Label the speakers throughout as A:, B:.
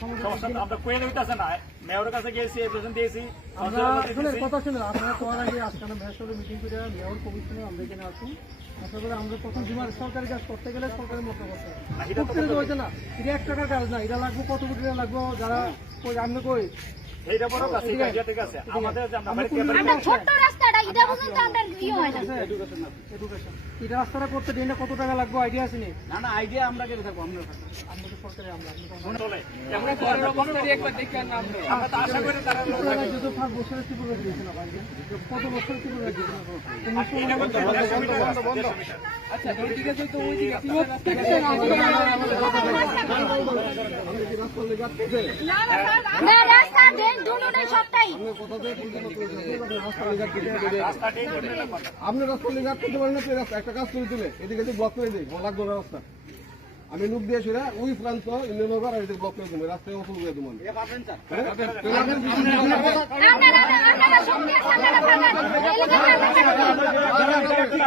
A: সমস্যা আমরা কয়ে নিতেছে না। মেয়রের কাছে গেছি প্রেজেন্ট দিয়েছি।
B: আমরা কথা শুনে আপনারা তো আগে আজকে মেয়র সাথে মিটিং করে মেয়র কমিশনে আমরা এখানে আশা করি আমরা প্রথম বিমার সরকারি কাজ করতে গেলে সরকারের মতো করতে হবে। না এটা এক টাকার কাজ না এটা লাগবে কত কোটি টাকা লাগবে যারা কই আমরা কই?
A: এইটা বড় কাছে
B: ঠিক আছে।
A: আমাদের আমরা
C: ছোট্ট রাস্তাটা এটা পর্যন্ত
B: এটা রাস্তাটা করতে দিনে কত টাকা লাগবে আইডিয়া আছে নি
D: না না আইডিয়া আমরা কেটে থাকব আমরা
A: রাস্তা,
E: আপনি রাস্তা লিঙ্ক করতে পারেন না রাস্তা একটা কাজ করে দিলে। এদিকে যদি ব্লক করে দিই আমার লাগবে রাস্তা। আমি লুক দিয়ে সেরা ওই প্রান্ত ইন্দ্রনগর আর এদিকে ব্লক করে দেবো রাস্তায় অসুখ করে দেবো আমি।
D: পাবেন স্যার
C: আপনারা আপনারা শক্তি আছে আপনারা পাবেন
E: আপনি তর্ক করবেন না আপনি আপনি একটা রাস্তা
A: আপনি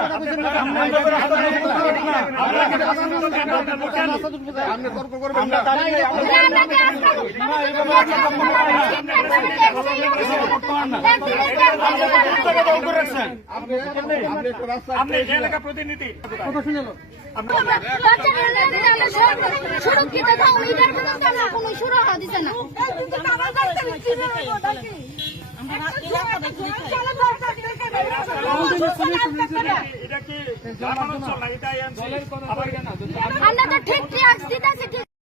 A: এই এলাকা প্রতিনিধি
B: কথা শুনে
C: সুরক্ষিত কোনো সুরক্ষা দিছে না
A: এটা কি